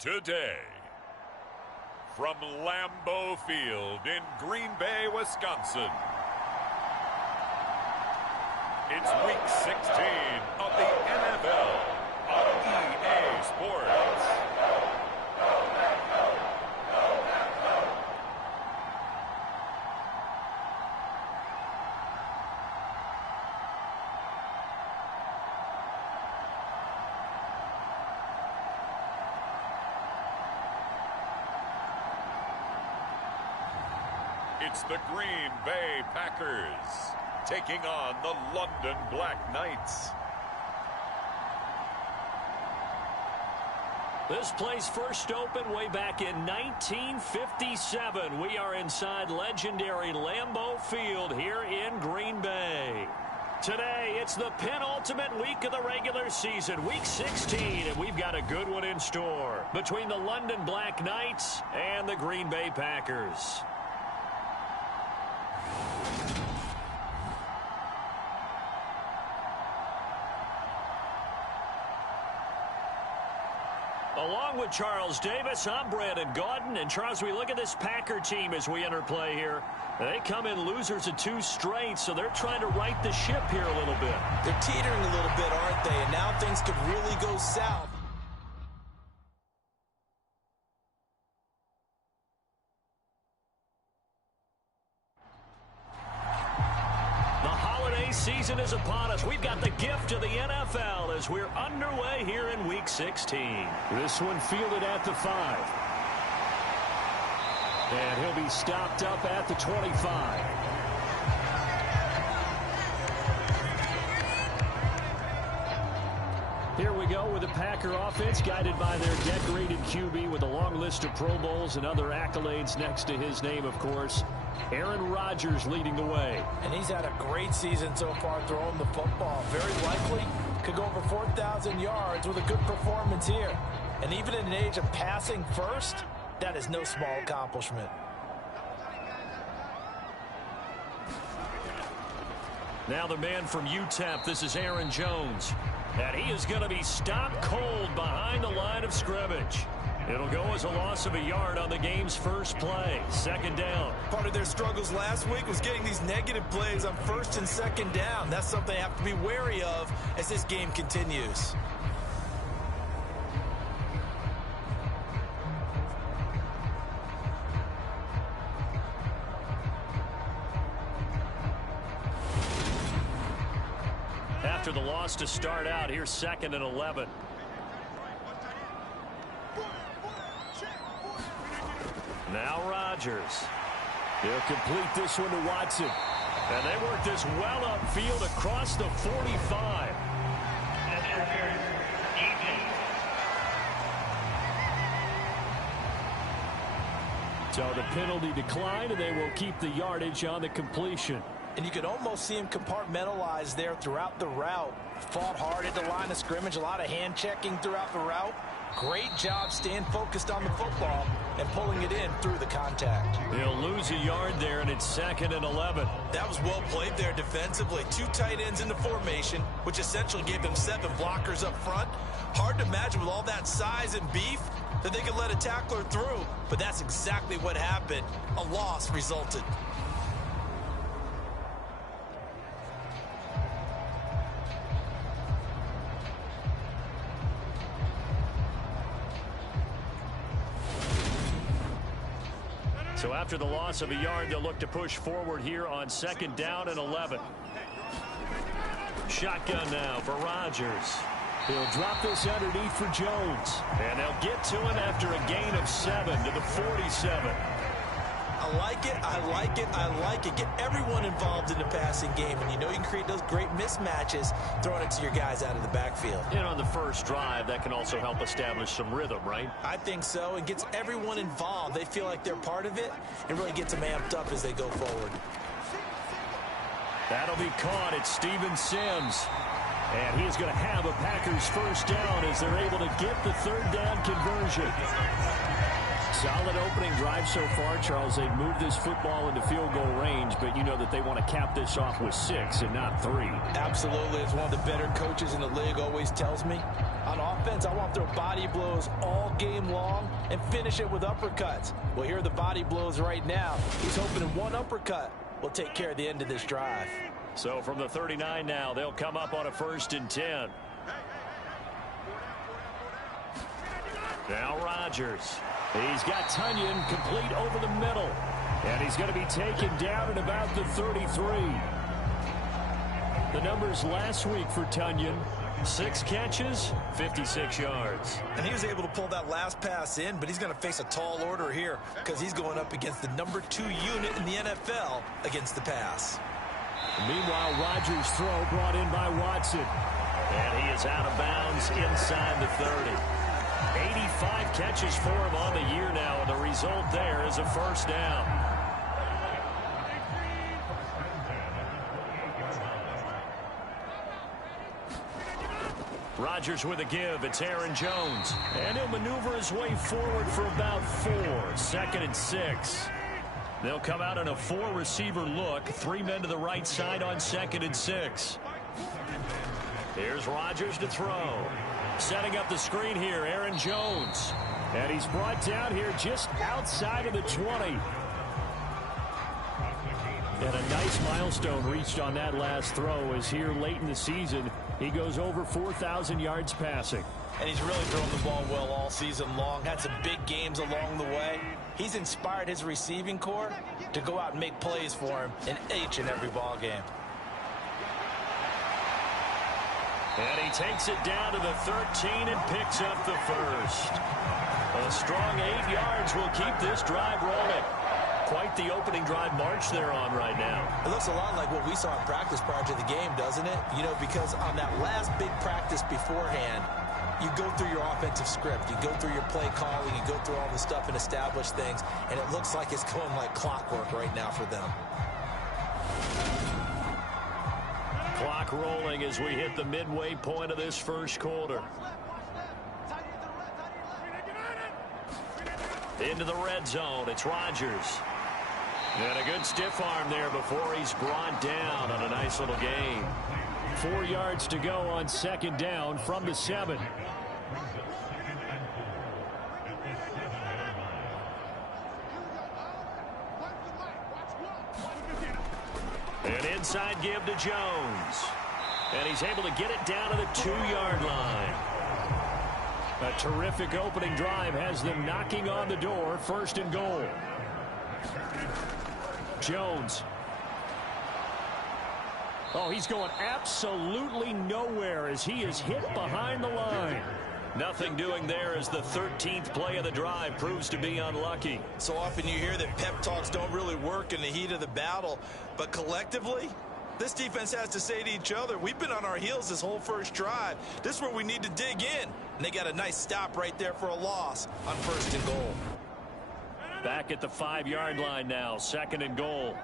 Today, from Lambeau Field in Green Bay, Wisconsin, it's Week 16 of the NFL on EA Sports. It's the Green Bay Packers taking on the London Black Knights. This place first opened way back in 1957. We are inside legendary Lambeau Field here in Green Bay. Today, it's the penultimate week of the regular season, Week 16, and we've got a good one in store between the London Black Knights and the Green Bay Packers. Along with Charles Davis, I'm Brandon Gaudin. And Charles, we look at this Packer team as we enter play here. They come in losers of 2 straight, so they're trying to right the ship here a little bit. They're teetering a little bit, aren't they? And now things could really go south. Season is upon us. We've got the gift of the NFL as we're underway here in Week 16. This one fielded at the 5. And he'll be stopped up at the 25. Here we go with the Packer offense guided by their decorated QB with a long list of Pro Bowls and other accolades next to his name, of course. Aaron Rodgers leading the way. And he's had a great season so far throwing the football. Very likely could go over 4,000 yards with a good performance here. And even in an age of passing first, that is no small accomplishment. Now the man from UTEP, this is Aaron Jones. And he is going to be stopped cold behind the line of scrimmage. It'll go as a loss of a yard on the game's first play. Second down. Part of their struggles last week was getting these negative plays on first and second down. That's something they have to be wary of as this game continues. After the loss to start out, here's 2nd and 11. Now Rodgers. He'll complete this one to Watson. And they work this well upfield across the 45. So the penalty declined, and they will keep the yardage on the completion. And you could almost see him compartmentalize there throughout the route. Fought hard at the line of scrimmage, a lot of hand checking throughout the route. Great job staying focused on the football and pulling it in through the contact. He'll lose a yard there, and it's 2nd and 11. That was well played there defensively. 2 tight ends in the formation, which essentially gave them 7 blockers up front. Hard to imagine with all that size and beef that they could let a tackler through, but that's exactly what happened. A loss resulted. So after the loss of a yard, they'll look to push forward here on 2nd down and 11. Shotgun now for Rodgers. He'll drop this underneath for Jones. And they'll get to it after a gain of 7 to the 47. I like it, I like it, I like it. Get everyone involved in the passing game. And you know you can create those great mismatches throwing it to your guys out of the backfield. And on the first drive, that can also help establish some rhythm, right? I think so. It gets everyone involved. They feel like they're part of it and really gets them amped up as they go forward. That'll be caught. It's Steven Sims. And he's going to have a Packers first down as they're able to get the 3rd down conversion. Solid opening drive so far, Charles. They've moved this football into field goal range, but you know that they want to cap this off with 6 and not 3. Absolutely. As one of the better coaches in the league always tells me, on offense, I want to throw body blows all game long and finish it with uppercuts. Well, here are the body blows right now. He's hoping in one uppercut will take care of the end of this drive. So from the 39 now, they'll come up on a 1st and 10. Now Rodgers. He's got Tunyon complete over the middle. And he's going to be taken down at about the 33. The numbers last week for Tunyon: 6 catches, 56 yards. And he was able to pull that last pass in, but he's going to face a tall order here because he's going up against the number 2 unit in the NFL against the pass. Meanwhile, Rodgers' throw brought in by Watson. And he is out of bounds inside the 30. 85 catches for him on the year now, and the result there is a 1st down. Rodgers with a give. It's Aaron Jones. And he'll maneuver his way forward for about 4. 2nd and 6. They'll come out in a 4-receiver look. 3 men to the right side on 2nd and 6. Here's Rodgers to throw. Setting up the screen here, Aaron Jones. And he's brought down here just outside of the 20. And a nice milestone reached on that last throw, as here late in the season, he goes over 4,000 yards passing. And he's really thrown the ball well all season long. Had some big games along the way. He's inspired his receiving corps to go out and make plays for him in each and every ball game. And he takes it down to the 13 and picks up the 1st. A strong 8 yards will keep this drive rolling. Quite the opening drive march they're on right now. It looks a lot like what we saw in practice prior to the game, doesn't it? You know, because on that last big practice beforehand, you go through your offensive script, you go through your play calling, you go through all the stuff and establish things, and it looks like it's going like clockwork right now for them. Clock rolling as we hit the midway point of this 1st quarter. Into the red zone, it's Rodgers. And a good stiff arm there before he's brought down on a nice little gain. 4 yards to go on 2nd down from the 7. An inside give to Jones. And he's able to get it down to the 2-yard line. A terrific opening drive has them knocking on the door. 1st and goal. Jones. Oh, he's going absolutely nowhere as he is hit behind the line. Nothing doing there as the 13th play of the drive proves to be unlucky. So often you hear that pep talks don't really work in the heat of the battle, but collectively, this defense has to say to each other, we've been on our heels this whole 1st drive. This is where we need to dig in. And they got a nice stop right there for a loss on 1st and goal. Back at the 5-yard line now, 2nd and goal.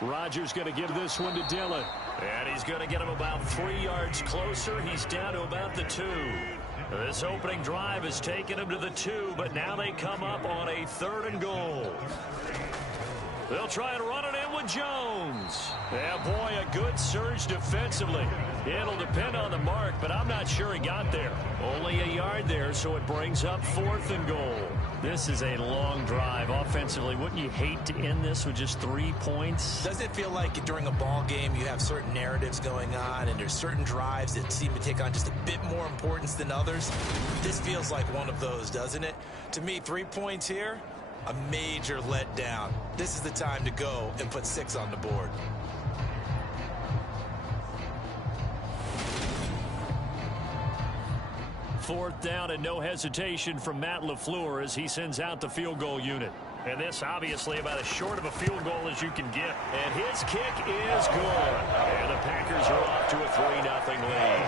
Rodgers going to give this one to Dillon. And he's going to get him about 3 yards closer. He's down to about the 2. This opening drive has taken him to the 2, but now they come up on a 3rd and goal. They'll try and run it in with Jones. Yeah, boy, a good surge defensively. It'll depend on the mark, but I'm not sure he got there. Only a yard there, so it brings up 4th and goal. This is a long drive offensively. Wouldn't you hate to end this with just 3 points? Doesn't it feel like during a ball game you have certain narratives going on and there's certain drives that seem to take on just a bit more importance than others? This feels like one of those, doesn't it? To me, 3 points here, a major letdown. This is the time to go and put 6 on the board. Fourth down and no hesitation from Matt LaFleur as he sends out the field goal unit. And this obviously about as short of a field goal as you can get. And his kick is good. And the Packers are off to a 3-0 lead.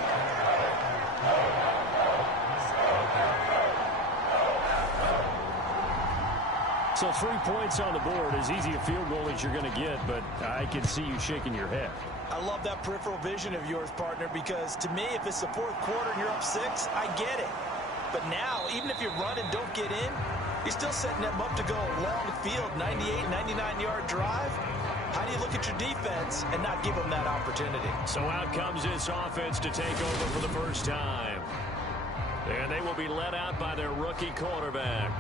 So 3 points on the board, as easy a field goal as you're going to get, but I can see you shaking your head. I love that peripheral vision of yours, partner, because to me, if it's the fourth quarter and you're up 6, I get it. But now, even if you run and don't get in, you're still setting them up to go a long field, 98, 99-yard drive. How do you look at your defense and not give them that opportunity? So out comes this offense to take over for the first time. And they will be led out by their rookie quarterback.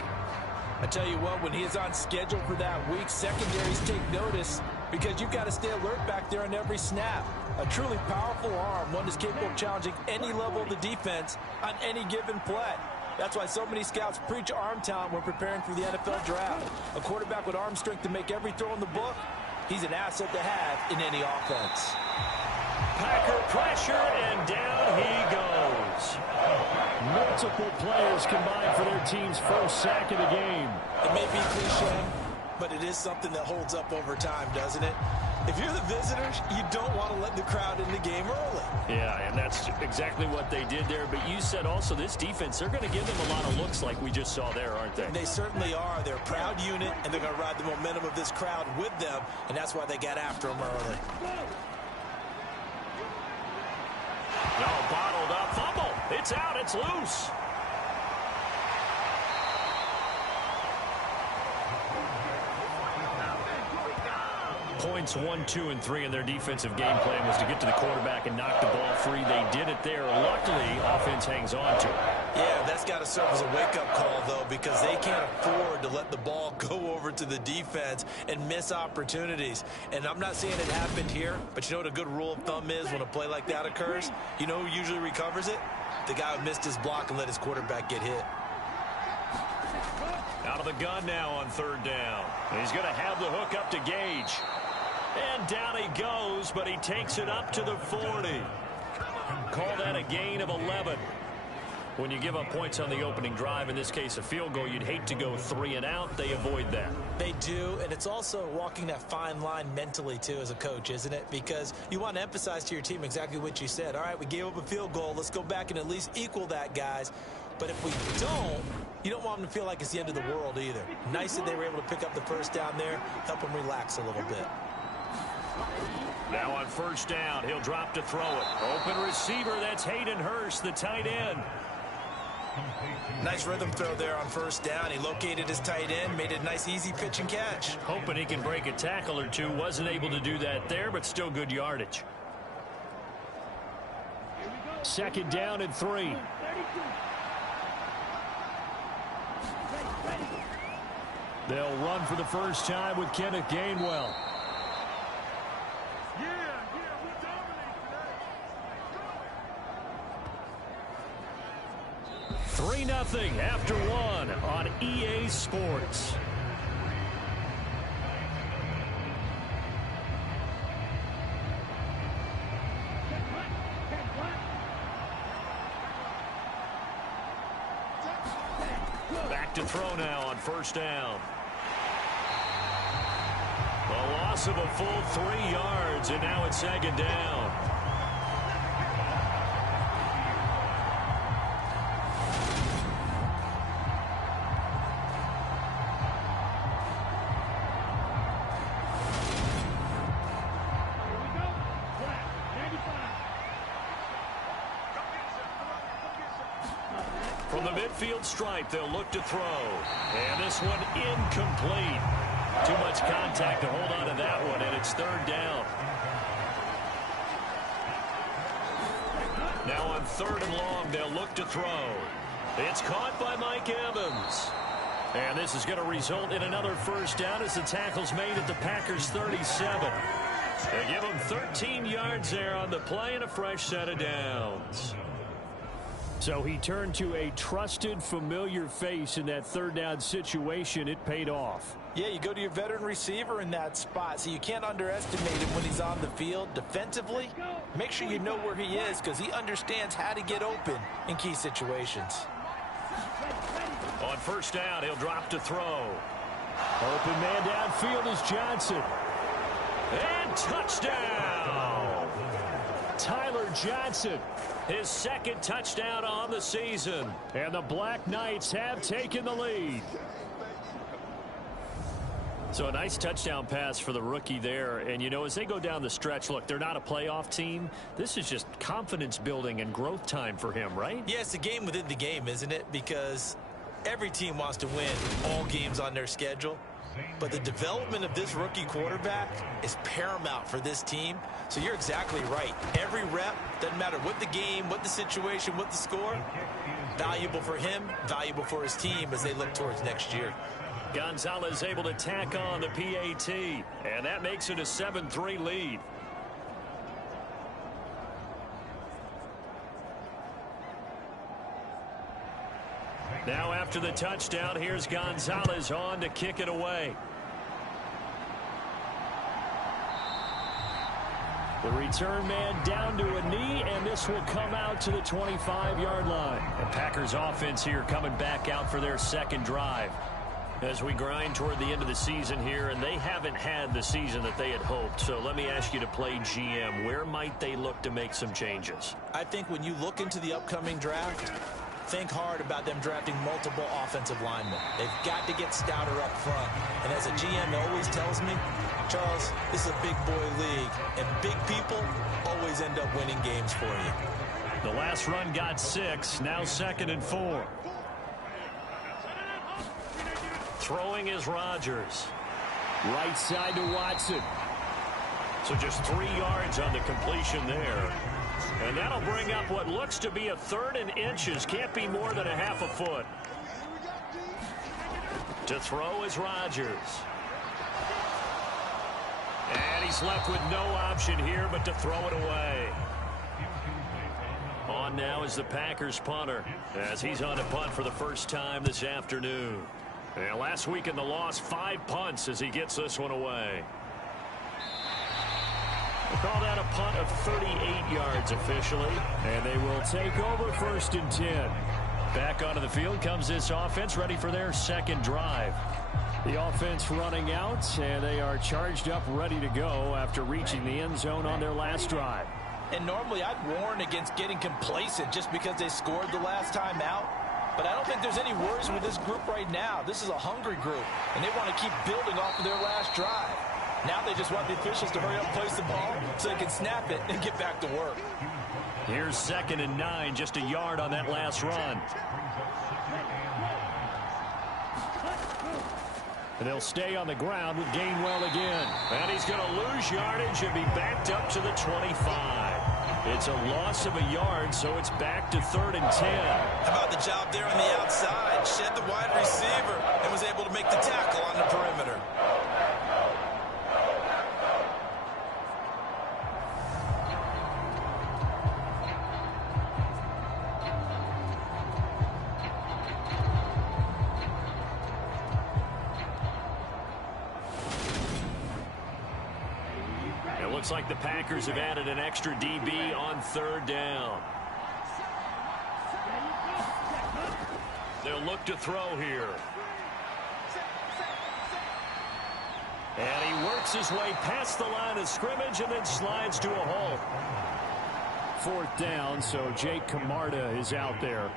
I tell you what, when he is on schedule for that week, secondaries take notice because you've got to stay alert back there on every snap. A truly powerful arm, one that's capable of challenging any level of the defense on any given play. That's why so many scouts preach arm talent when preparing for the NFL draft. A quarterback with arm strength to make every throw in the book, he's an asset to have in any offense. Packer pressure, and down he goes. Multiple players combined for their team's first sack of the game. It may be cliche, but it is something that holds up over time, doesn't it? If you're the visitors, you don't want to let the crowd in the game early. Yeah, and that's exactly what they did there. But you said also this defense, they're going to give them a lot of looks like we just saw there, aren't they? They certainly are. They're a proud unit, and they're going to ride the momentum of this crowd with them, and that's why they got after them early. No, bottled up. Fumble. It's out. It's loose. Points 1, 2, and 3 in their defensive game plan was to get to the quarterback and knock the ball free. They did it there. Luckily, offense hangs on to it. Yeah, that's got to serve as a wake-up call, though, because they can't afford to let the ball go over to the defense and miss opportunities. And I'm not saying it happened here, but you know what a good rule of thumb is when a play like that occurs? You know who usually recovers it? The guy who missed his block and let his quarterback get hit. Out of the gun now on third down. He's going to have the hook up to Gage. And down he goes, but he takes it up to the 40. Call that a gain of 11. When you give up points on the opening drive, in this case a field goal, you'd hate to go 3 and out. They avoid that. They do, and it's also walking that fine line mentally, too, as a coach, isn't it? Because you want to emphasize to your team exactly what you said. All right, we gave up a field goal. Let's go back and at least equal that, guys. But if we don't, you don't want them to feel like it's the end of the world either. Nice that they were able to pick up the first down there, help them relax a little bit. Now on first down, he'll drop to throw it. Open receiver, that's Hayden Hurst, the tight end. Nice rhythm throw there on first down. He located his tight end, made it a nice easy pitch and catch. Hoping he can break a tackle or two. Wasn't able to do that there, but still good yardage. Second down and 3. They'll run for the first time with Kenneth Gainwell. 3-0 after 1 on EA Sports. Back to throw now on first down. A loss of a full 3 yards, and now it's second down. From the midfield stripe, they'll look to throw. And this one incomplete. Too much contact to hold on to that one, and it's third down. Now on third and long, they'll look to throw. It's caught by Mike Evans. And this is going to result in another first down as the tackle's made at the Packers' 37. They give them 13 yards there on the play and a fresh set of downs. So he turned to a trusted, familiar face in that third down situation. It paid off. Yeah, you go to your veteran receiver in that spot, so you can't underestimate him when he's on the field. Defensively, make sure you know where he is because he understands how to get open in key situations. On first down, he'll drop to throw. Open man downfield is Johnson. And touchdown! Tyler Johnson, his second touchdown on the season. And the Black Knights have taken the lead. So a nice touchdown pass for the rookie there. And, you know, as they go down the stretch, look, they're not a playoff team. This is just confidence building and growth time for him, right? Yeah, it's a game within the game, isn't it? Because every team wants to win all games on their schedule. But the development of this rookie quarterback is paramount for this team. So you're exactly right. Every rep, doesn't matter what the game, what the situation, what the score, valuable for him, valuable for his team as they look towards next year. Gonzalez able to tack on the PAT, and that makes it a 7-3 lead. Now after the touchdown, here's Gonzalez on to kick it away. The return man down to a knee, and this will come out to the 25-yard line. The Packers offense here coming back out for their second drive. As we grind toward the end of the season here, and they haven't had the season that they had hoped. So let me ask you to play GM. Where might they look to make some changes? I think when you look into the upcoming draft, think hard about them drafting multiple offensive linemen. They've got to get stouter up front. And as a GM always tells me, Charles, this is a big boy league, and big people always end up winning games for you. The last run got 6, now 2nd and 4. Throwing is Rodgers. Right side to Watson. So just 3 yards on the completion there. And that'll bring up what looks to be a 3rd and inches. Can't be more than a half a foot. To throw is Rodgers. And he's left with no option here but to throw it away. On now is the Packers punter as he's on to punt for the first time this afternoon. And last week in the loss, 5 punts as he gets this one away. We'll call that a punt of 38 yards officially. And they will take over 1st and 10. Back onto the field comes this offense, ready for their second drive. The offense running out, and they are charged up, ready to go after reaching the end zone on their last drive. And normally I'd warn against getting complacent just because they scored the last time out. But I don't think there's any worries with this group right now. This is a hungry group, and they want to keep building off of their last drive. Now they just want the officials to hurry up, place the ball, so they can snap it and get back to work. Here's 2nd and 9, just a yard on that last run. And they'll stay on the ground with Gainwell again. And he's going to lose yardage and be backed up to the 25. It's a loss of a yard, so it's back to 3rd and 10. How about the job there on the outside? Shed the wide receiver and was able to make the tackle on the perimeter. Looks like the Packers have added an extra DB on 3rd down. They'll look to throw here. And he works his way past the line of scrimmage and then slides to a hole. 4th down, so Jake Camarda is out there.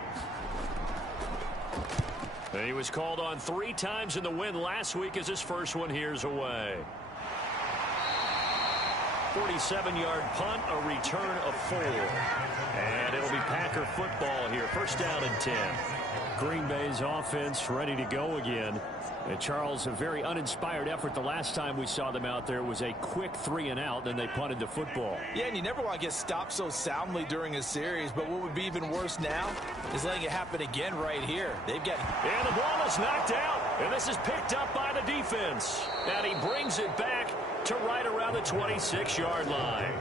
And he was called on 3 times in the win last week as his first one here's away. 47-yard punt, a return of 4. And it'll be Packer football here. 1st down and 10. Green Bay's offense ready to go again. And Charles, a very uninspired effort. The last time we saw them out there was a quick 3 and out, then they punted the football. Yeah, and you never want to get stopped so soundly during a series, but what would be even worse now is letting it happen again right here. They've got... And the ball is knocked out, and this is picked up by the defense. And he brings it back to right around the 26-yard line.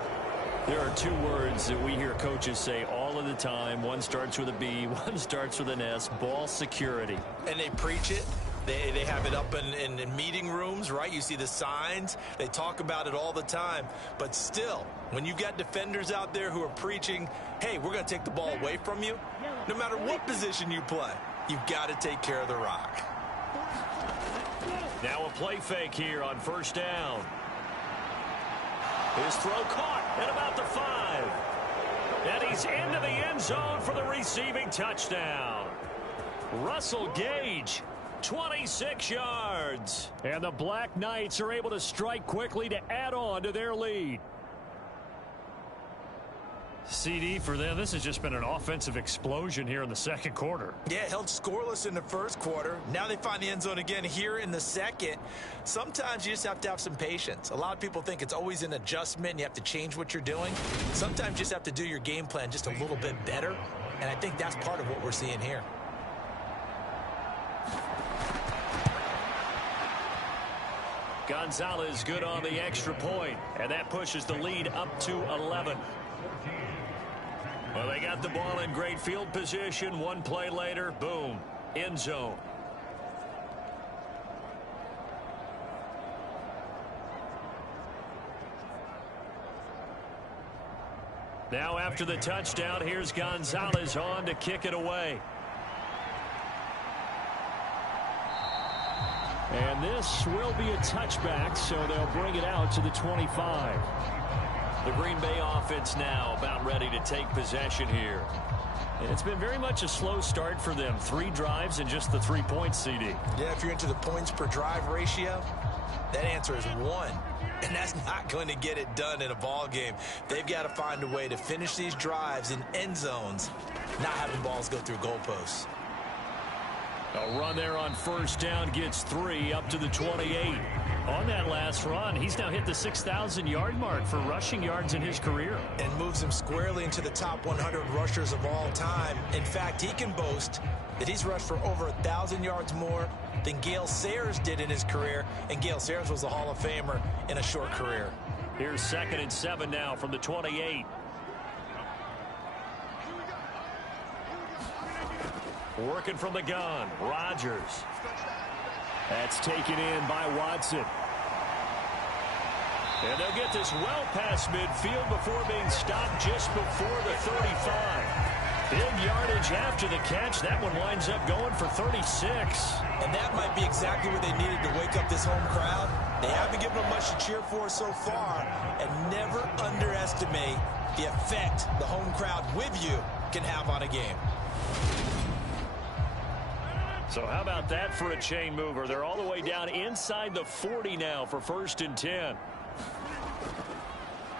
There are 2 words that we hear coaches say all of the time. One starts with a B, one starts with an S, ball security. And they preach it. They have it up in meeting rooms, right? You see the signs. They talk about it all the time. But still, when you've got defenders out there who are preaching, hey, we're going to take the ball away from you, no matter what position you play, you've got to take care of the rock. Now a play fake here on 1st down. His throw caught at about the 5. And he's into the end zone for the receiving touchdown. Russell Gage 26 yards. And the Black Knights are able to strike quickly to add on to their lead. CD, for them, this has just been an offensive explosion here in the second quarter. Yeah, held scoreless in the first quarter. Now they find the end zone again here in the second. Sometimes you just have to have some patience. A lot of people think it's always an adjustment and you have to change what you're doing. Sometimes you just have to do your game plan just a little bit better, and I think that's part of what we're seeing here. Gonzalez good on the extra point, and that pushes the lead up to 11. Well, they got the ball in great field position. One play later, boom, end zone. Now after the touchdown, here's Gonzalez on to kick it away. And this will be a touchback, so they'll bring it out to the 25. The Green Bay offense now about ready to take possession here. And it's been very much a slow start for them. 3 drives and just the 3 points, CD. Yeah, if you're into the points per drive ratio, that answer is 1. And that's not going to get it done in a ball game. They've got to find a way to finish these drives in end zones, not having balls go through goalposts. A run there on first down gets 3 up to the 28. On that last run, he's now hit the 6,000-yard mark for rushing yards in his career. And moves him squarely into the top 100 rushers of all time. In fact, he can boast that he's rushed for over 1,000 yards more than Gale Sayers did in his career. And Gale Sayers was a Hall of Famer in a short career. Here's 2nd and 7 now from the 28. Working from the gun, Rodgers. That's taken in by Watson. And they'll get this well past midfield before being stopped just before the 35. Big yardage after the catch. That one winds up going for 36. And that might be exactly what they needed to wake up this home crowd. They haven't given them much to cheer for so far. And never underestimate the effect the home crowd with you can have on a game. So how about that for a chain mover? They're all the way down inside the 40 now for 1st and 10.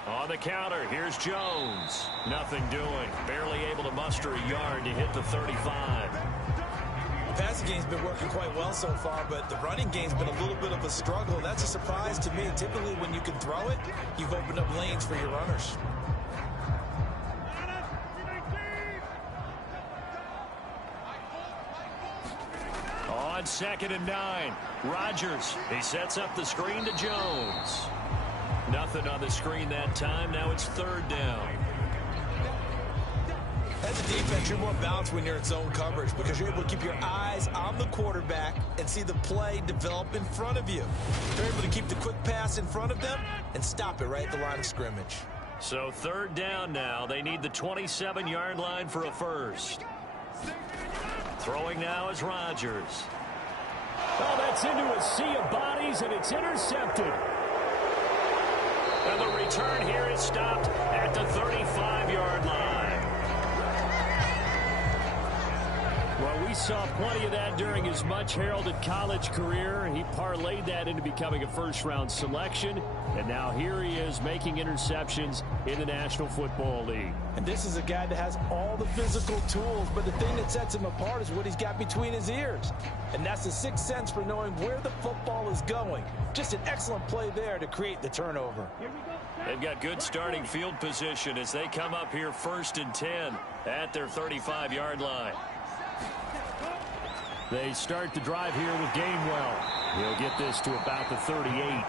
On the counter, here's Jones. Nothing doing. Barely able to muster a yard to hit the 35. The passing game's been working quite well so far, but the running game's been a little bit of a struggle. That's a surprise to me. Typically, when you can throw it, you've opened up lanes for your runners. On 2nd and 9, Rodgers. He sets up the screen to Jones. Nothing on the screen that time. Now it's 3rd down. As a defense, you're more balanced when you're in zone coverage because you're able to keep your eyes on the quarterback and see the play develop in front of you. You're able to keep the quick pass in front of them and stop it right at the line of scrimmage. So 3rd down now. They need the 27-yard line for a first. Throwing now is Rodgers. Oh, that's into a sea of bodies, and it's intercepted. And the return here is stopped at the 35-yard line. Well, we saw plenty of that during his much-heralded college career. He parlayed that into becoming a first-round selection, and now here he is making interceptions in the National Football League. And this is a guy that has all the physical tools, but the thing that sets him apart is what he's got between his ears. And that's the sixth sense for knowing where the football is going. Just an excellent play there to create the turnover. They've got good starting field position as they come up here 1st and 10 at their 35-yard line. They start the drive here with Gainwell. He'll get this to about the 38.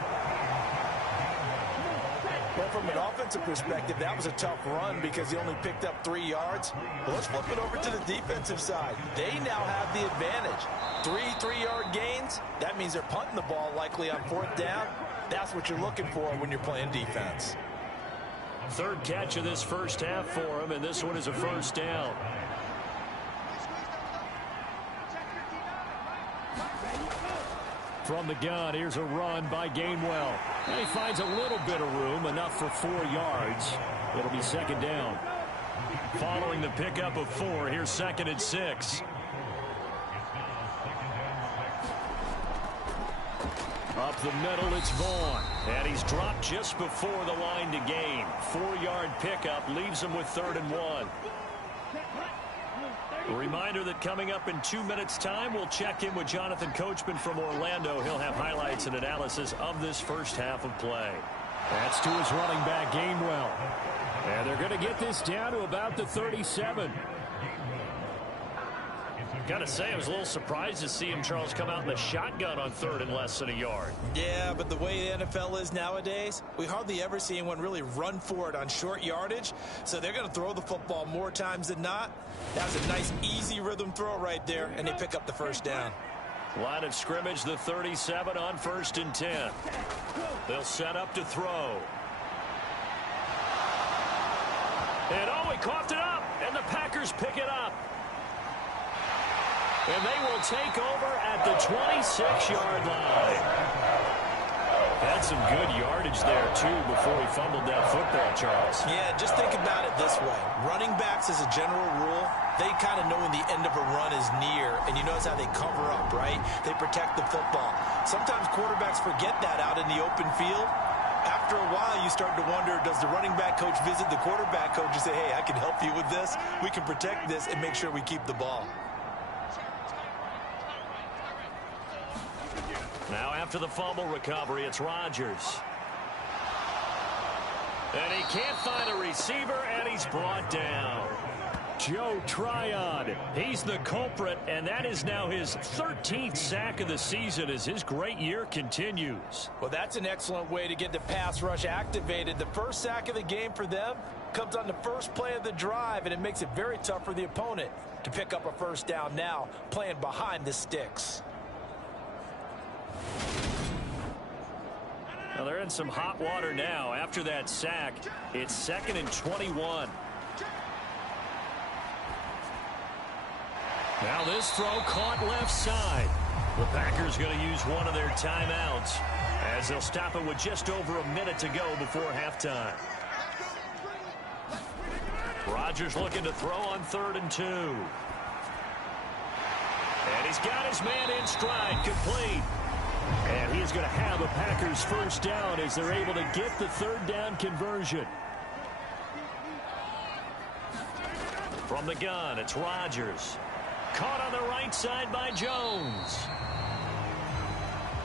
Well, from an offensive perspective, that was a tough run because he only picked up 3 yards. But let's flip it over to the defensive side. They now have the advantage. 3 3-yard gains, that means they're punting the ball likely on 4th down. That's what you're looking for when you're playing defense. 3rd catch of this first half for him, and this one is a 1st down. From the gun, here's a run by Gainwell. And he finds a little bit of room, enough for 4 yards. It'll be 2nd down. Following the pickup of 4, here's 2nd and 6. Up the middle, it's Vaughn. And he's dropped just before the line to gain. 4-yard pickup leaves him with 3rd and 1. A reminder that coming up in 2 minutes' time, we'll check in with Jonathan Coachman from Orlando. He'll have highlights and analysis of this first half of play. That's to his running back, Gainwell. And they're going to get this down to about the 37. Got to say, I was a little surprised to see him, Charles, come out in the shotgun on 3rd and less than a yard. Yeah, but the way the NFL is nowadays, we hardly ever see anyone really run for it on short yardage. So they're going to throw the football more times than not. That was a nice, easy rhythm throw right there, and they pick up the first down. Line of scrimmage, the 37 on 1st and 10. They'll set up to throw. And oh, he coughed it up, and the Packers pick it up. And they will take over at the 26-yard line. Had some good yardage there, too, before he fumbled that football, Charles. Yeah, just think about it this way. Running backs, as a general rule, they kind of know when the end of a run is near, and you notice how they cover up, right? They protect the football. Sometimes quarterbacks forget that out in the open field. After a while, you start to wonder, does the running back coach visit the quarterback coach and say, hey, I can help you with this. We can protect this and make sure we keep the ball. Now after the fumble recovery, it's Rodgers. And he can't find a receiver, and he's brought down. Joe Tryon, he's the culprit, and that is now his 13th sack of the season as his great year continues. Well, that's an excellent way to get the pass rush activated. The first sack of the game for them comes on the first play of the drive, and it makes it very tough for the opponent to pick up a first down now, playing behind the sticks. Well, they're in some hot water now. After that sack, it's 2nd and 21. Now this throw caught left side. The Packers going to use one of their timeouts as they'll stop it with just over a minute to go before halftime. Rodgers looking to throw on 3rd and 2. And he's got his man in stride, complete. And he is going to have a Packers first down as they're able to get the 3rd down conversion. From the gun, it's Rodgers. Caught on the right side by Jones.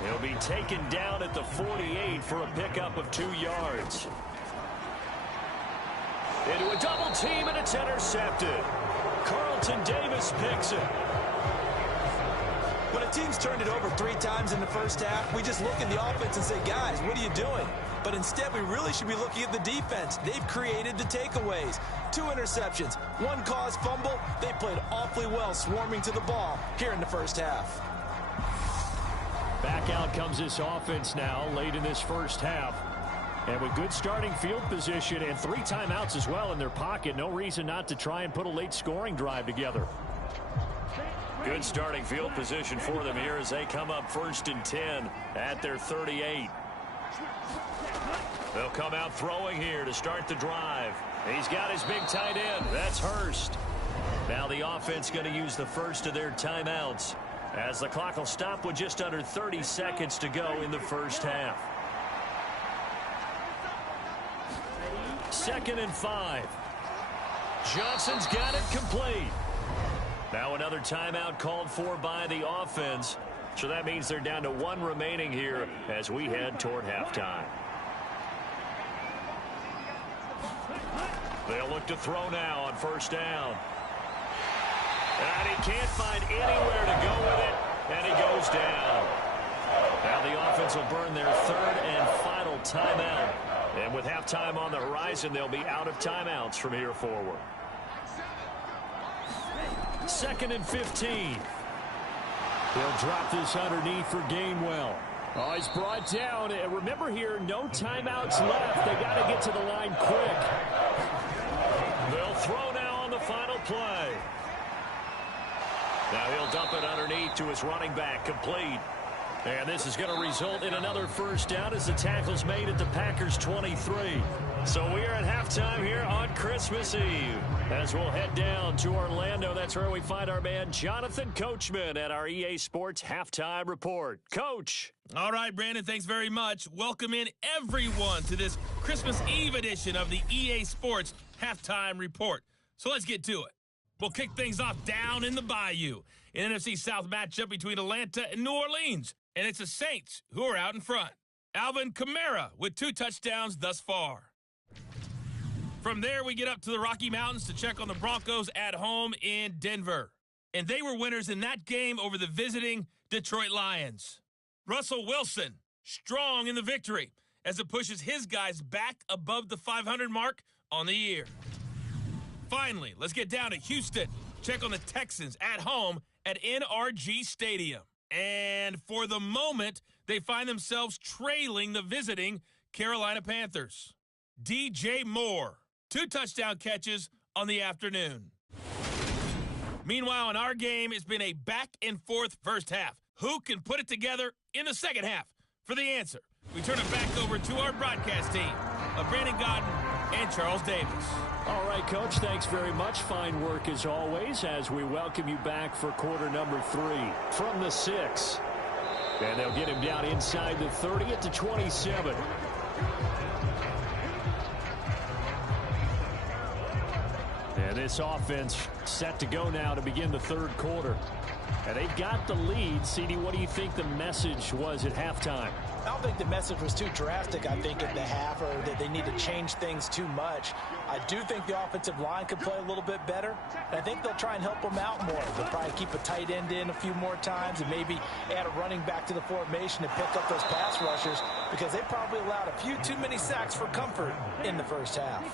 He'll be taken down at the 48 for a pickup of 2 yards. Into a double team, and it's intercepted. Carlton Davis picks it. When a team's turned it over 3 times in the first half, we just look at the offense and say, guys, what are you doing? But instead, we really should be looking at the defense. They've created the takeaways. 2 interceptions, 1 caused fumble. They played awfully well swarming to the ball here in the first half. Back out comes this offense now late in this first half. And with good starting field position and 3 timeouts as well in their pocket, no reason not to try and put a late scoring drive together. Good starting field position for them here as they come up 1st and 10 at their 38. They'll come out throwing here to start the drive. He's got his big tight end. That's Hurst. Now the offense going to use the first of their timeouts as the clock will stop with just under 30 seconds to go in the first half. 2nd and 5. Johnson's got it complete. Now another timeout called for by the offense. So that means they're down to 1 remaining here as we head toward halftime. They'll look to throw now on 1st down. And he can't find anywhere to go with it, and he goes down. Now the offense will burn their 3rd and final timeout. And with halftime on the horizon, they'll be out of timeouts from here forward. 2nd and 15. They'll drop this underneath for Gainwell. Oh, he's brought down. And remember here, no timeouts left. They got to get to the line quick. They'll throw now on the final play. Now he'll dump it underneath to his running back, complete. And this is going to result in another first down as the tackle's made at the Packers 23. So we are at halftime here on Christmas Eve. As we'll head down to Orlando, that's where we find our man Jonathan Coachman at our EA Sports Halftime Report. Coach. All right, Brandon, thanks very much. Welcome in everyone to this Christmas Eve edition of the EA Sports Halftime Report. So let's get to it. We'll kick things off down in the Bayou. An NFC South matchup between Atlanta and New Orleans. And it's the Saints who are out in front. Alvin Kamara with 2 touchdowns thus far. From there, we get up to the Rocky Mountains to check on the Broncos at home in Denver. And they were winners in that game over the visiting Detroit Lions. Russell Wilson, strong in the victory as it pushes his guys back above the 500 mark on the year. Finally, let's get down to Houston. Check on the Texans at home at NRG Stadium. And for the moment, they find themselves trailing the visiting Carolina Panthers. DJ Moore, 2 touchdown catches on the afternoon. Meanwhile, in our game, it's been a back-and-forth first half. Who can put it together in the second half? For the answer, we turn it back over to our broadcast team of Brandon Godden and Charles Davis. All right, Coach, thanks very much. Fine work as always as we welcome you back for quarter number 3 from the 6. And they'll get him down inside the 30 at the 27. And this offense set to go now to begin the third quarter. And they've got the lead. CD, what do you think the message was at halftime? I don't think the message was too drastic, I think, at the half, or that they need to change things too much. I do think the offensive line could play a little bit better, and I think they'll try and help them out more. They'll probably keep a tight end in a few more times and maybe add a running back to the formation and pick up those pass rushers because they probably allowed a few too many sacks for comfort in the first half.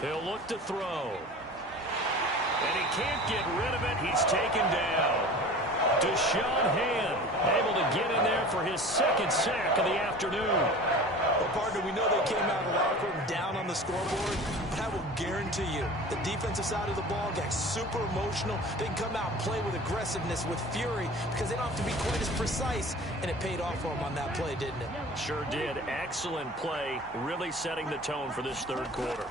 He'll look to throw. And he can't get rid of it. He's taken down. Deshaun Hand able to get in there for his second sack of the afternoon. Well, partner, we know they came out of the locker room down on the scoreboard, but I will guarantee you the defensive side of the ball gets super emotional. They can come out and play with aggressiveness, with fury, because they don't have to be quite as precise, and it paid off for them on that play, didn't it? Sure did. Excellent play, really setting the tone for this third quarter.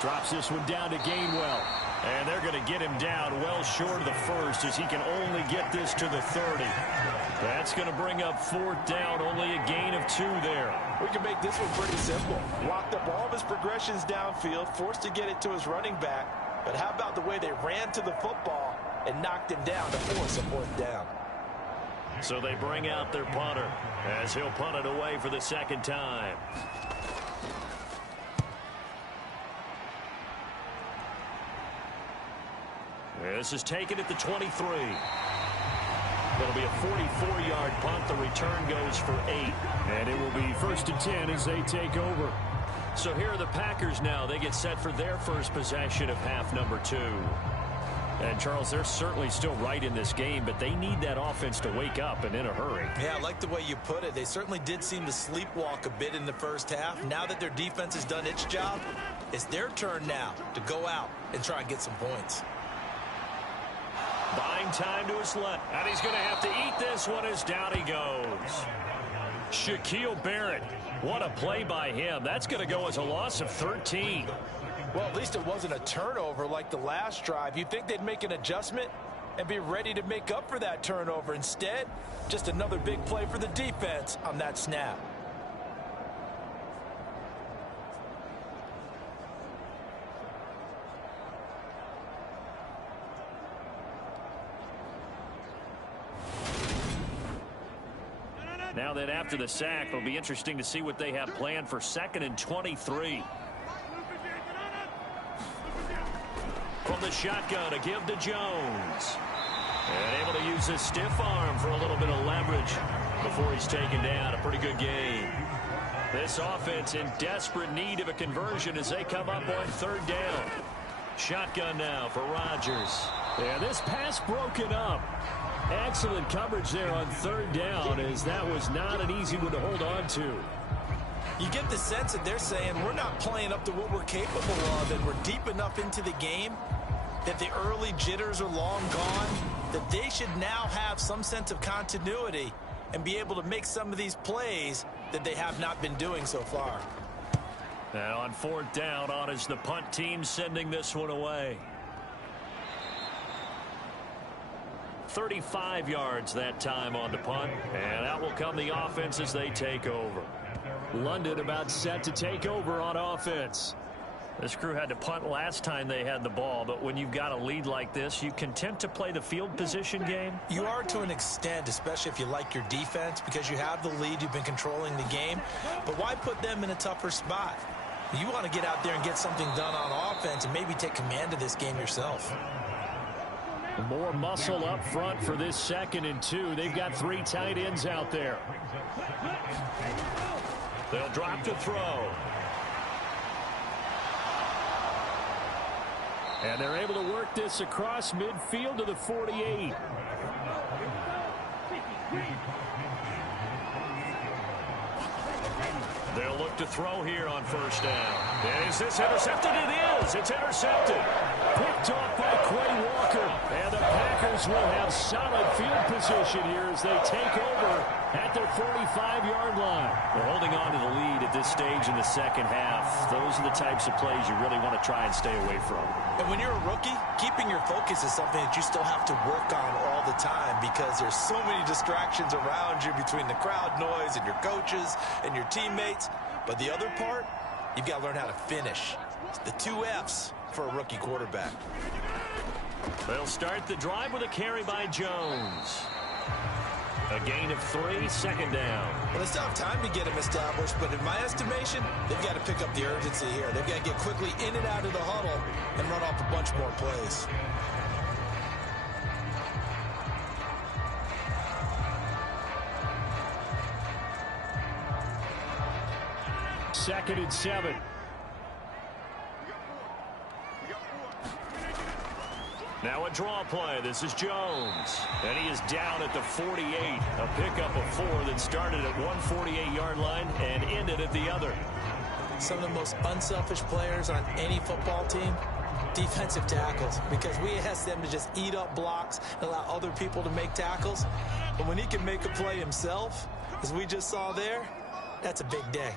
Drops this one down to Gainwell. And they're going to get him down well short of the first as he can only get this to the 30. That's going to bring up 4th down, only a gain of 2 there. We can make this one pretty simple. Locked up all of his progressions downfield, forced to get it to his running back. But how about the way they ran to the football and knocked him down to force a 4th down? So they bring out their punter as he'll punt it away for the second time. This is taken at the 23. It'll be a 44-yard punt. The return goes for 8. And it will be 1st and 10 as they take over. So here are the Packers now. They get set for their first possession of half number 2. And, Charles, they're certainly still right in this game, but they need that offense to wake up and in a hurry. Yeah, I like the way you put it. They certainly did seem to sleepwalk a bit in the first half. Now that their defense has done its job, it's their turn now to go out and try and get some points. Buying time to his left. And he's going to have to eat this one as down he goes. Shaquille Barrett. What a play by him. That's going to go as a loss of 13. Well, at least it wasn't a turnover like the last drive. You'd think they'd make an adjustment and be ready to make up for that turnover. Instead, just another big play for the defense on that snap. Now then, after the sack, it'll be interesting to see what they have planned for 2nd and 23. From the shotgun, a give to Jones. And able to use his stiff arm for a little bit of leverage before he's taken down. A pretty good game. This offense in desperate need of a conversion as they come up on 3rd down. Shotgun now for Rodgers. And this pass broken up. Excellent coverage there on 3rd down as that was not an easy one to hold on to. You get the sense that they're saying we're not playing up to what we're capable of, and we're deep enough into the game that the early jitters are long gone, that they should now have some sense of continuity and be able to make some of these plays that they have not been doing so far. And on fourth down, on is the punt team sending this one away. 35 yards that time on the punt, and out will come the offense as they take over. London about set to take over on offense. This crew had to punt last time they had the ball, but when you've got a lead like this, you content to play the field position game? You are to an extent, especially if you like your defense, because you have the lead, you've been controlling the game. But why put them in a tougher spot? You want to get out there and get something done on offense and maybe take command of this game yourself. More muscle up front for this 2nd and 2. They've got 3 tight ends out there. They'll drop to throw. And they're able to work this across midfield to the 48. They'll look to throw here on first down. And is this intercepted? It is. It's intercepted. Picked off by Quay Walker. And the Packers will have solid field position here as they take over at their 45-yard line. They're holding on to the lead at this stage in the second half. Those are the types of plays you really want to try and stay away from. And when you're a rookie, keeping your focus is something that you still have to work on all the time because there's so many distractions around you between the crowd noise and your coaches and your teammates. But the other part, you've got to learn how to finish. It's the 2 F's for a rookie quarterback. They'll start the drive with a carry by Jones. A gain of 3, 2nd down. Well, they still have time to get him established, but in my estimation, they've got to pick up the urgency here. They've got to get quickly in and out of the huddle and run off a bunch more plays. Second and 7. Now a draw play. This is Jones. And he is down at the 48. A pickup of 4 that started at one 48-yard line and ended at the other. Some of the most unselfish players on any football team, defensive tackles, because we ask them to just eat up blocks and allow other people to make tackles. But when he can make a play himself, as we just saw there, that's a big day.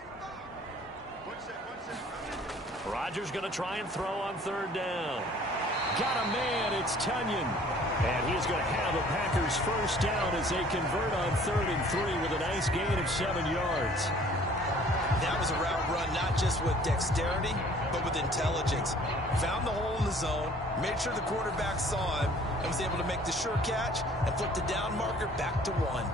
Rodgers going to try and throw on 3rd down. Got a man, it's Tunyon. And he's going to have a Packers first down as they convert on 3rd and 3 with a nice gain of 7 yards. That was a route run not just with dexterity, but with intelligence. Found the hole in the zone, made sure the quarterback saw him, and was able to make the sure catch and flip the down marker back to 1.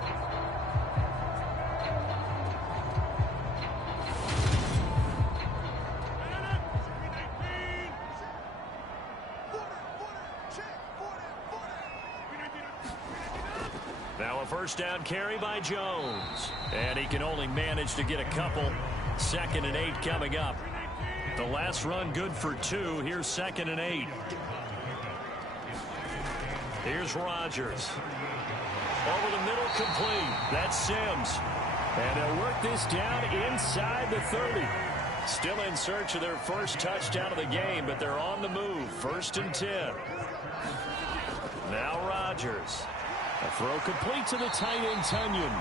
Now a first down carry by Jones. And he can only manage to get a couple. 2nd and 8 coming up. The last run good for 2. Here's 2nd and 8. Here's Rodgers. Over the middle, complete. That's Sims. And they'll work this down inside the 30. Still in search of their first touchdown of the game, but they're on the move. 1st and 10. Now Rodgers. A throw complete to the tight end, Tunyon.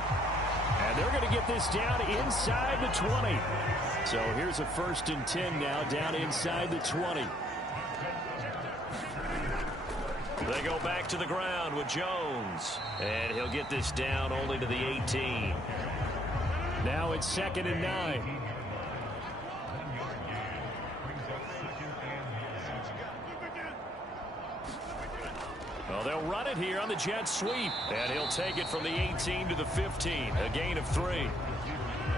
And they're going to get this down inside the 20. So here's a 1st and 10 now, down inside the 20. They go back to the ground with Jones. And he'll get this down only to the 18. Now it's 2nd and 9. Well, they'll run it here on the jet sweep. And he'll take it from the 18 to the 15. A gain of 3.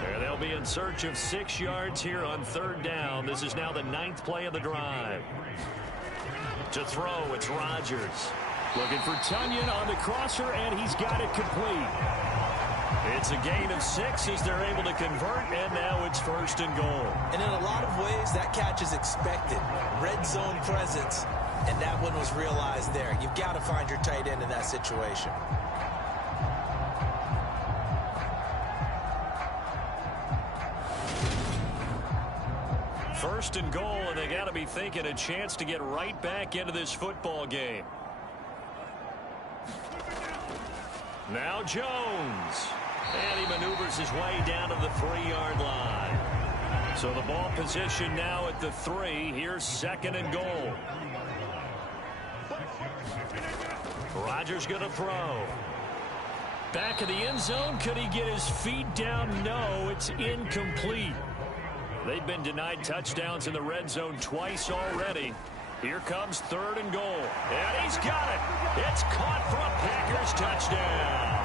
And they'll be in search of 6 yards here on 3rd down. This is now the 9th play of the drive. To throw, it's Rodgers. Looking for Tunyon on the crosser, and he's got it complete. It's a gain of 6 as they're able to convert, and now it's 1st and goal. And in a lot of ways, that catch is expected. Red zone presence. And that one was realized there. You've got to find your tight end in that situation. First and goal, and they got to be thinking a chance to get right back into this football game. Now Jones. And he maneuvers his way down to the 3-yard line. So the ball position now at the 3. Here's second and goal. Rodgers going to throw. Back of the end zone. Could he get his feet down? No, it's incomplete. They've been denied touchdowns in the red zone twice already. Here comes third and goal. And he's got it. It's caught for a Packers touchdown.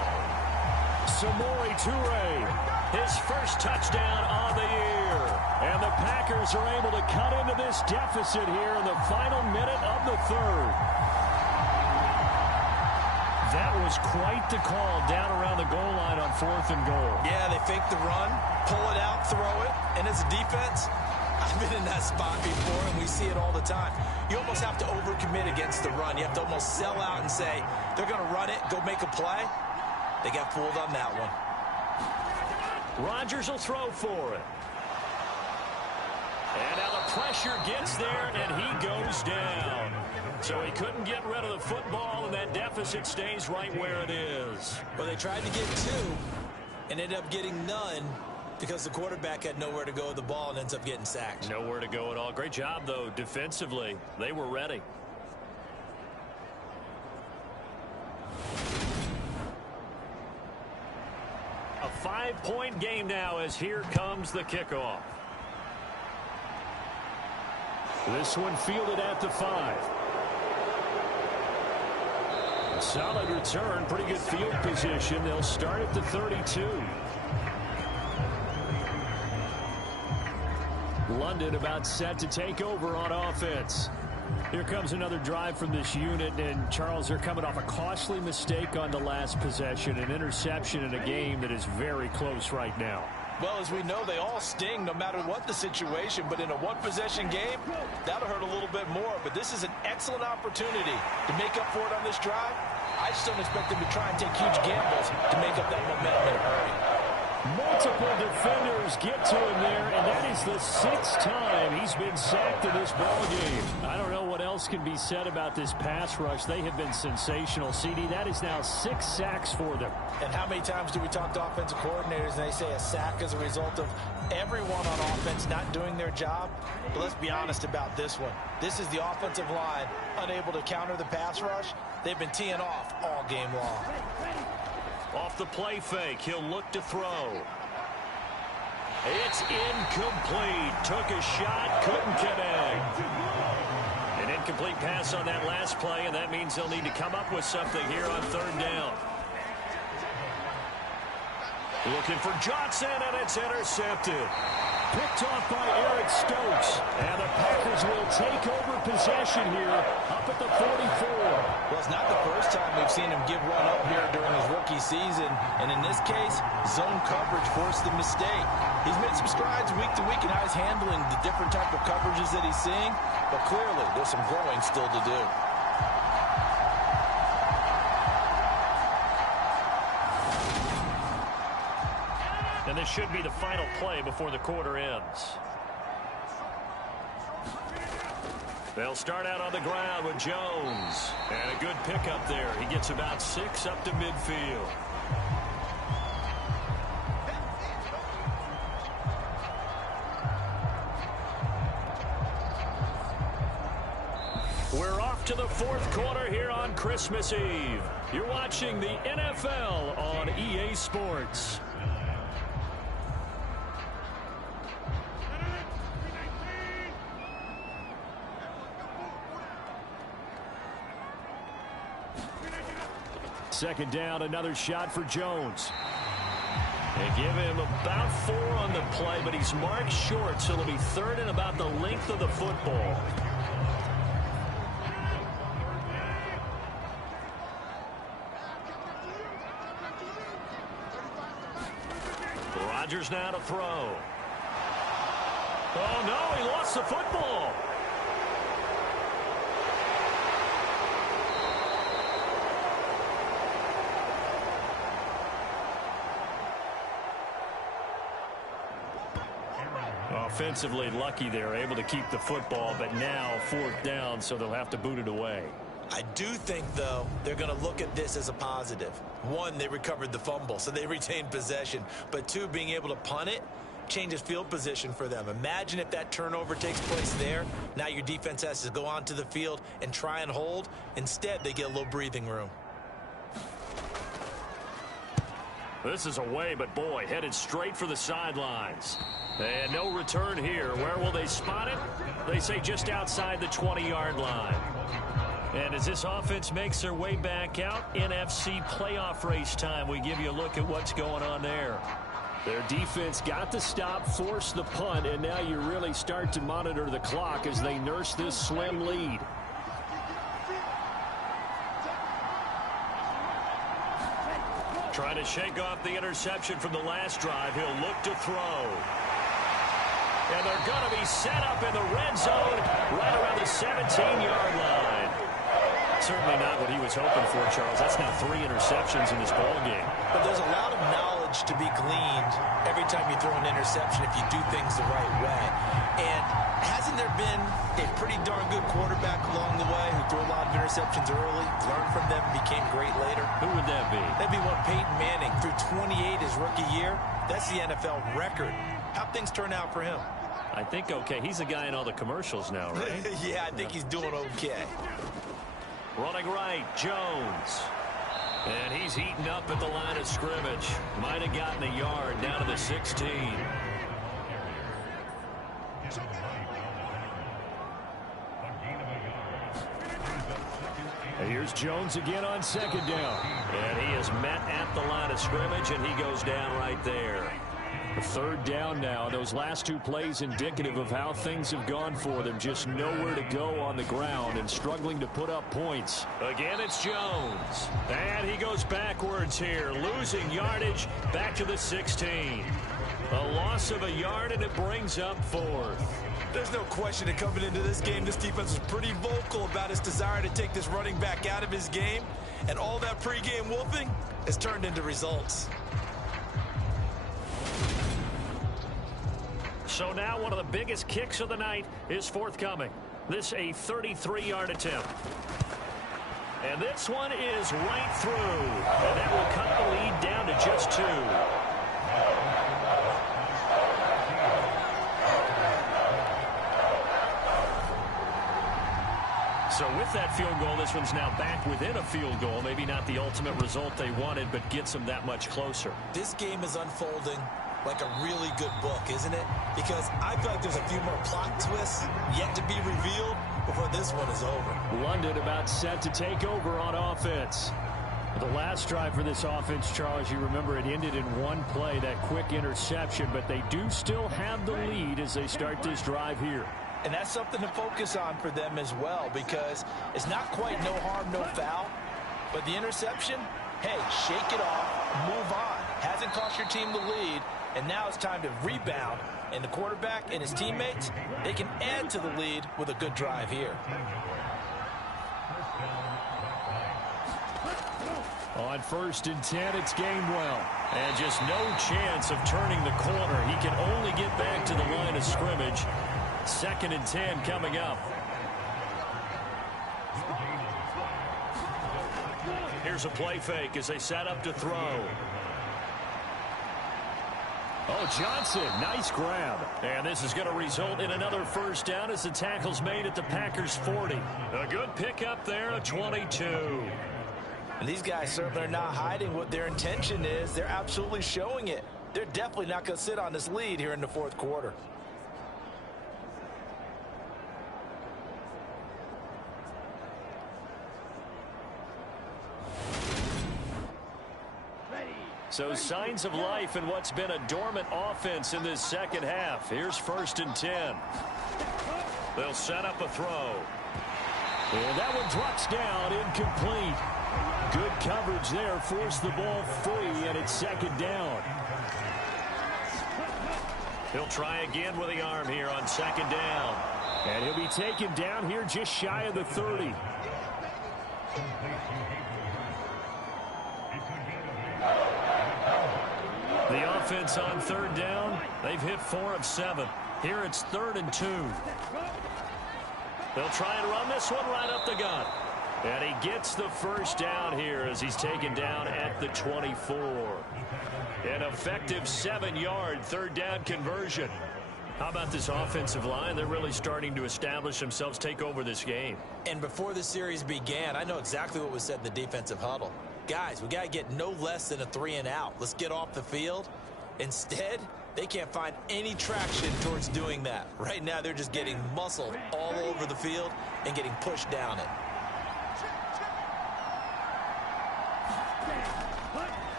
Samori Toure, his first touchdown on the year. And the Packers are able to cut into this deficit here in the final minute of the third. That was quite the call down around the goal line on fourth and goal. Yeah, they fake the run, pull it out, throw it, and as a defense, I've been in that spot before, and we see it all the time. You almost have to overcommit against the run. You have to almost sell out and say, they're going to run it, go make a play. They got fooled on that one. Rodgers will throw for it. And now the pressure gets there, and he goes down. So he couldn't get rid of the football, and that deficit stays right where it is. Well, they tried to get 2 and ended up getting none because the quarterback had nowhere to go with the ball and ends up getting sacked. Nowhere to go at all. Great job, though, defensively. They were ready. A 5-point game now as here comes the kickoff. This one fielded at the 5. Solid return, pretty good field position. They'll start at the 32. London about set to take over on offense. Here comes another drive from this unit, and Charles, they're coming off a costly mistake on the last possession, an interception in a game that is very close right now. Well, as we know, they all sting no matter what the situation, but in a one-possession game, that'll hurt a little bit more. But this is an excellent opportunity to make up for it on this drive. I just don't expect them to try and take huge gambles to make up that momentum in a hurry. Multiple defenders get to him there, and that is the 6th time he's been sacked in this ball game. I don't know what else can be said about this pass rush. They have been sensational. CD, that is now 6 sacks for them. And how many times do we talk to offensive coordinators and they say a sack is a result of everyone on offense not doing their job? But let's be honest about this one. This is the offensive line unable to counter the pass rush. They've been teeing off all game long. Off the play fake, he'll look to throw. It's incomplete. Took a shot, couldn't connect. An incomplete pass on that last play, and that means they'll need to come up with something here on third down. Looking for Johnson, and it's intercepted. Picked off by Eric Stokes. And the Packers will take over possession here up at the 44. Well, it's not the first time we've seen him give one up here during his rookie season. And in this case, zone coverage forced the mistake. He's made some strides week to week in how he's handling the different type of coverages that he's seeing. But clearly, there's some growing still to do. And this should be the final play before the quarter ends. They'll start out on the ground with Jones. And a good pickup there. He gets about 6 up to midfield. We're off to the 4th quarter here on Christmas Eve. You're watching the NFL on EA Sports. Second down, another shot for Jones. They give him about 4 on the play, but he's marked short, so it'll be 3rd and about the length of the football. Rodgers now to throw. Oh, no, he lost the football. offensively lucky they're able to keep the football, but now 4th down, so they'll have to boot it away. I do think, though, they're going to look at this as a positive. 1, they recovered the fumble, so they retained possession. But 2, being able to punt it changes field position for them. Imagine if that turnover takes place there. Now your defense has to go onto the field and try and hold. Instead, they get a little breathing room. This is away, but boy, headed straight for the sidelines. And no return here. Where will they spot it? They say just outside the 20-yard line. And as this offense makes their way back out, NFC playoff race time, we give you a look at what's going on there. Their defense got the stop, forced the punt, and now you really start to monitor the clock as they nurse this slim lead. Trying to shake off the interception from the last drive. He'll look to throw. And they're going to be set up in the red zone right around the 17-yard line. Certainly not what he was hoping for, Charles. That's now 3 interceptions in this ballgame. But there's a lot of knowledge to be gleaned every time you throw an interception if you do things the right way. And hasn't there been a pretty darn good quarterback along the way who threw a lot of interceptions early, learned from them, and became great later? Who would that be? That'd be one Peyton Manning. Threw 28 his rookie year. That's the NFL record. How'd things turn out for him? I think okay. He's a guy in all the commercials now, right? Yeah, I think he's doing okay. Running right, Jones. And he's heating up at the line of scrimmage. Might have gotten a yard down to the 16. And here's Jones again on 2nd down. And he is met at the line of scrimmage, and he goes down right there. 3rd down now. Those last 2 plays indicative of how things have gone for them. Just nowhere to go on the ground and struggling to put up points. Again, it's Jones. And he goes backwards here, losing yardage back to the 16. A loss of a yard, and it brings up 4th. There's no question that coming into this game, this defense was pretty vocal about its desire to take this running back out of his game. And all that pregame wolfing has turned into results. So now one of the biggest kicks of the night is forthcoming. This a 33-yard attempt. And this one is right through. And that will cut the lead down to just 2. So with that field goal, this one's now back within a field goal. Maybe not the ultimate result they wanted, but gets them that much closer. This game is unfolding like a really good book, isn't it? Because I feel like there's a few more plot twists yet to be revealed before this one is over. London about set to take over on offense. The last drive for this offense, Charles, you remember it ended in 1 play, that quick interception, but they do still have the lead as they start this drive here. And that's something to focus on for them as well, because it's not quite no harm, no foul. But the interception, hey, shake it off, move on. Hasn't cost your team the lead, and now it's time to rebound. And the quarterback and his teammates, they can add to the lead with a good drive here. On 1st and 10, it's Gainwell. And just no chance of turning the corner. He can only get back to the line of scrimmage. 2nd and 10 coming up. Here's a play fake as they set up to throw. Oh, Johnson, nice grab. And this is going to result in another 1st down as the tackle's made at the Packers' 40. A good pickup there, a 22. And these guys certainly are not hiding what their intention is. They're absolutely showing it. They're definitely not going to sit on this lead here in the 4th quarter. So signs of life in what's been a dormant offense in this 2nd half. Here's 1st and 10. They'll set up a throw. And that one drops down, incomplete. Good coverage there, forced the ball free, and it's 2nd down. He'll try again with the arm here on 2nd down. And he'll be taken down here just shy of the 30. The offense on 3rd down, they've hit 4 of 7. Here it's 3rd and 2. They'll try and run this one right up the gut. And he gets the first down here as he's taken down at the 24. An effective 7-yard 3rd down conversion. How about this offensive line? They're really starting to establish themselves, take over this game. And before the series began, I know exactly what was said in the defensive huddle. Guys, we got to get no less than a 3 and out. Let's get off the field. Instead, they can't find any traction towards doing that. Right now, they're just getting muscled all over the field and getting pushed down it.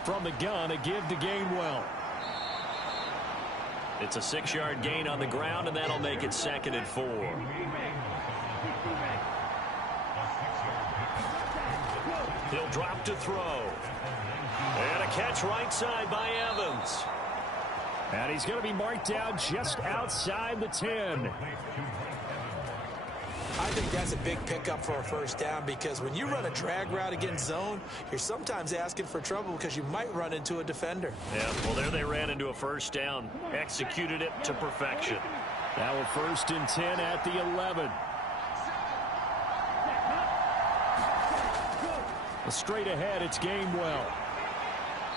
From the gun, a give to Gainwell. It's a 6-yard gain on the ground, and that'll make it 2nd and 4. He'll drop to throw. And a catch right side by Evans. And he's going to be marked down just outside the 10. I think that's a big pickup for a first down because when you run a drag route against zone, you're sometimes asking for trouble because you might run into a defender. Yeah, well, there they ran into a first down. Executed it to perfection. Now a 1st and 10 at the 11. Straight ahead, it's Gainwell.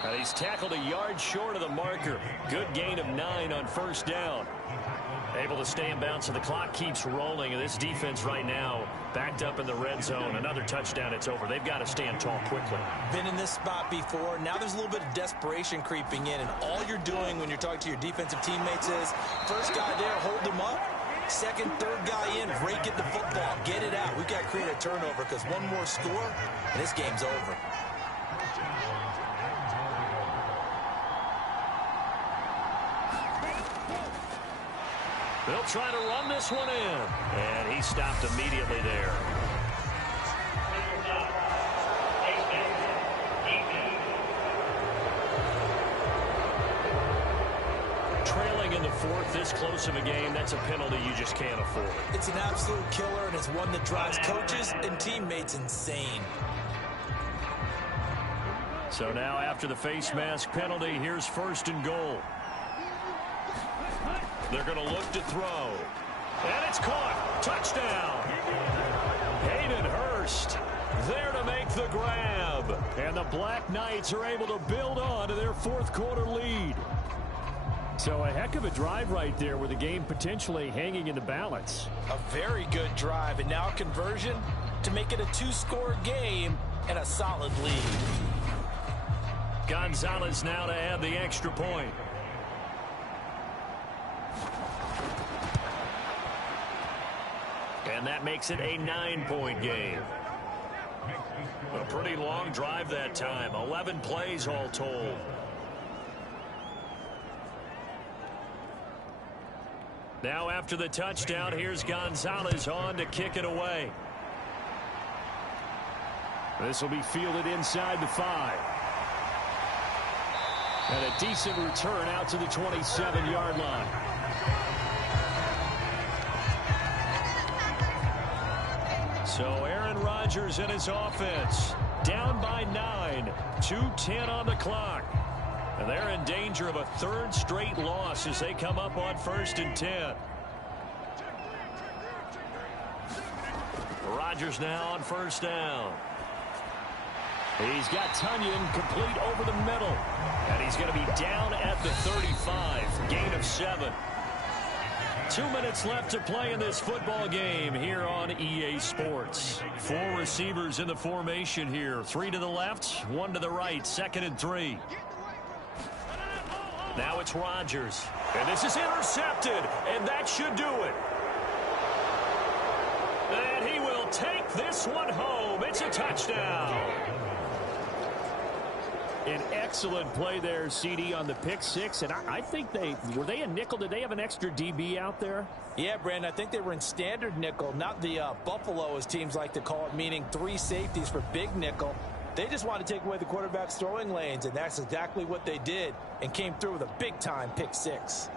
And he's tackled a yard short of the marker. Good gain of 9 on first down. Able to stay in bounds, so the clock keeps rolling. And this defense right now backed up in the red zone. Another touchdown, it's over. They've got to stand tall quickly. Been in this spot before. Now there's a little bit of desperation creeping in. And all you're doing when you're talking to your defensive teammates is, first guy there, hold him up. Second, third guy in, rake it the football. Get it out. We've got to create a turnover because one more score, and this game's over. They'll try to run this one in. And he stopped immediately there. Trailing in the 4th, this close of a game, that's a penalty you just can't afford. It's an absolute killer, and it's one that drives coaches and teammates insane. So now after the face mask penalty, here's 1st and goal. They're going to look to throw. And it's caught. Touchdown. Hayden Hurst there to make the grab. And the Black Knights are able to build on to their 4th quarter lead. So a heck of a drive right there with the game potentially hanging in the balance. A very good drive, and now conversion to make it a 2-score game and a solid lead. Gonzalez now to add the extra point. And that makes it a 9-point game. A pretty long drive that time. 11 plays all told. Now after the touchdown, here's Gonzalez on to kick it away. This will be fielded inside the 5. And a decent return out to the 27-yard line. So Aaron Rodgers and his offense down by 9, 2:10 on the clock. And they're in danger of a 3rd straight loss as they come up on 1st and 10. Rodgers now on 1st down. He's got Tunyon complete over the middle. And he's going to be down at the 35. Gain of 7. 2 minutes left to play in this football game here on EA Sports. 4 receivers in the formation here. 3 to the left, 1 to the right. 2nd and 3. Now it's Rodgers. And this is intercepted. And that should do it. And he will take this one home. It's a touchdown. An excellent play there, CD, on the pick 6. And I think were they in nickel? Did they have an extra DB out there? Yeah, Brandon, I think they were in standard nickel, not the Buffalo, as teams like to call it, meaning 3 safeties for big nickel. They just want to take away the quarterback's throwing lanes, and that's exactly what they did and came through with a big-time pick 6.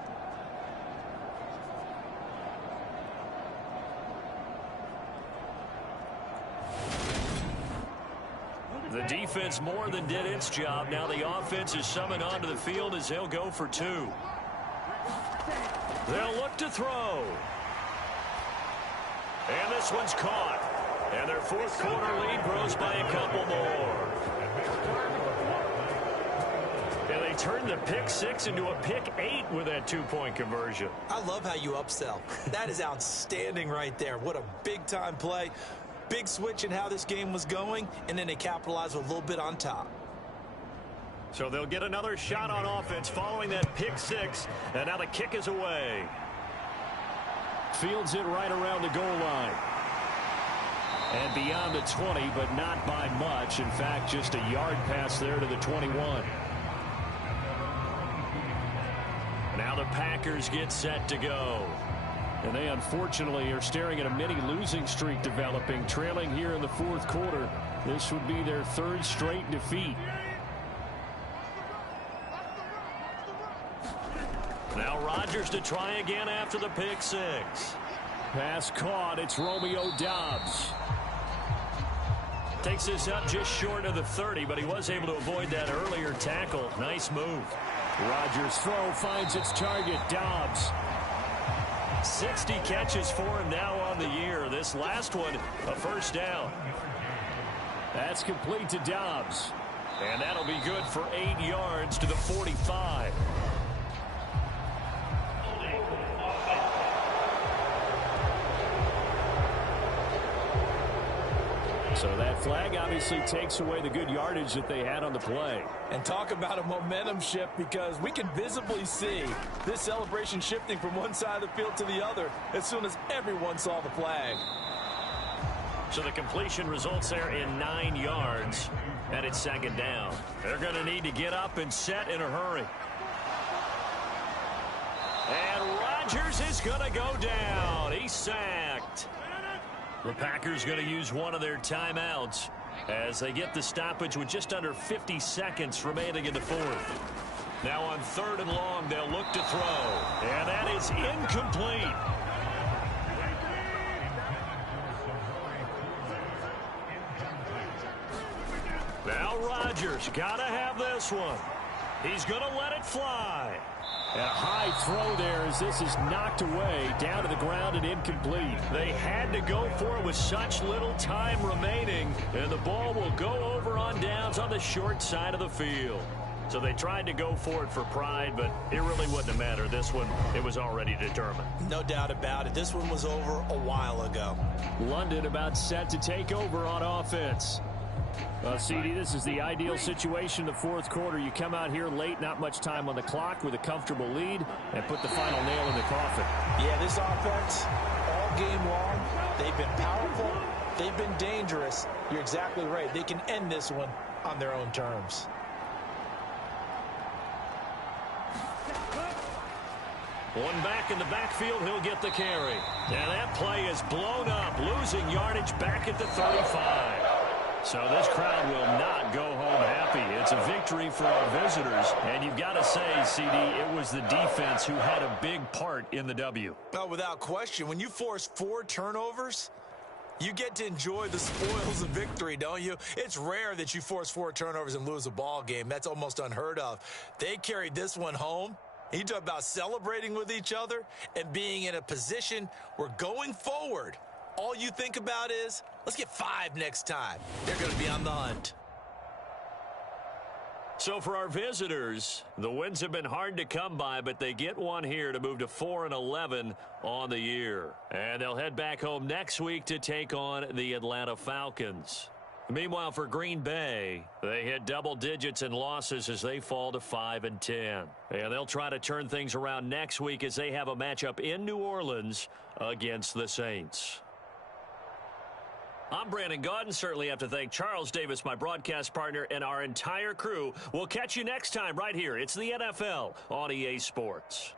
The defense more than did its job. Now the offense is summoned onto the field as they'll go for 2. They'll look to throw. And this one's caught. And their fourth quarter lead grows by a couple more. And they turned the pick 6 into a pick 8 with that 2-point conversion. I love how you upsell. That is outstanding right there. What a big-time play. Big switch in how this game was going, and then they capitalized with a little bit on top. So they'll get another shot on offense following that pick 6, and now the kick is away. Fields it right around the goal line. And beyond the 20, but not by much. In fact, just a yard pass there to the 21. Now the Packers get set to go. And they unfortunately are staring at a mini losing streak developing, trailing here in the fourth quarter. This would be their third straight defeat. Now Rodgers to try again after the pick 6. Pass caught. It's Romeo Doubs. Takes this up just short of the 30, but he was able to avoid that earlier tackle. Nice move. Rodgers' throw finds its target, Doubs. 60 catches for him now on the year. This last one, a first down. That's complete to Doubs. And that'll be good for 8 yards to the 45. So that flag obviously takes away the good yardage that they had on the play. And talk about a momentum shift, because we can visibly see this celebration shifting from one side of the field to the other as soon as everyone saw the flag. So the completion results there in 9 yards, and it's second down. They're going to need to get up and set in a hurry. And Rodgers is going to go down. He's sacked. The Packers going to use one of their timeouts as they get the stoppage with just under 50 seconds remaining in the fourth. Now on 3rd and long, they'll look to throw. And that is incomplete. Now Rodgers got to have this one. He's going to let it fly. And a high throw there as this is knocked away, down to the ground and incomplete. They had to go for it with such little time remaining, and the ball will go over on downs on the short side of the field. So they tried to go for it for pride, but it really wouldn't have mattered. This one, it was already determined. No doubt about it. This one was over a while ago. London about set to take over on offense. Well, CD, this is the ideal situation in the fourth quarter. You come out here late, not much time on the clock, with a comfortable lead, and put the final nail in the coffin. Yeah, this offense, all game long, they've been powerful, they've been dangerous. You're exactly right. They can end this one on their own terms. One back in the backfield, he'll get the carry. And that play is blown up, losing yardage back at the 35. So this crowd will not go home happy. It's a victory for our visitors. And you've got to say, CD, it was the defense who had a big part in the W. Oh, without question. When you force 4 turnovers, you get to enjoy the spoils of victory, don't you? It's rare that you force 4 turnovers and lose a ball game. That's almost unheard of. They carried this one home. You talk about celebrating with each other and being in a position where going forward, all you think about is, let's get 5 next time. They're going to be on the hunt. So for our visitors, the wins have been hard to come by, but they get one here to move to 4-11 on the year. And they'll head back home next week to take on the Atlanta Falcons. Meanwhile, for Green Bay, they hit double digits in losses as they fall to 5-10. And they'll try to turn things around next week as they have a matchup in New Orleans against the Saints. I'm Brandon Gaudin. Certainly have to thank Charles Davis, my broadcast partner, and our entire crew. We'll catch you next time right here. It's the NFL on EA Sports.